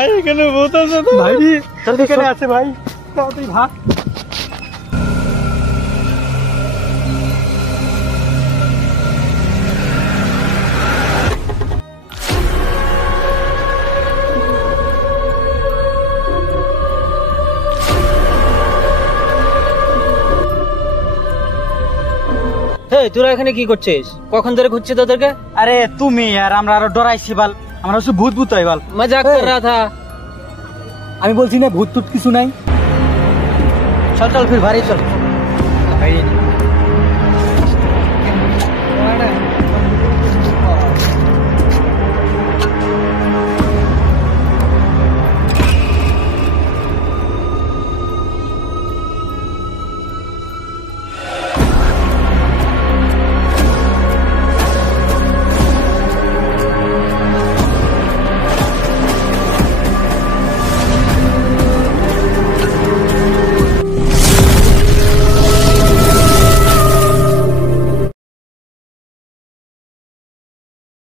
ভাই এখানে ভূত আছে তো ভাই চল এখানে আছে ভাই তাড়াতাড়ি ভাগ তোরা এখানে কি করছিস? কখন ধরে খুঁজছি তোদেরকে? আরে তুমি আর আমরা আরো ডরাইছি বাল আমরা শুধু ভূত ভূত হয় বাল মজাক কর रहा था। আমি বলছি না ভূত টুত কিছু নাই চল চল ফির বাড়ি চল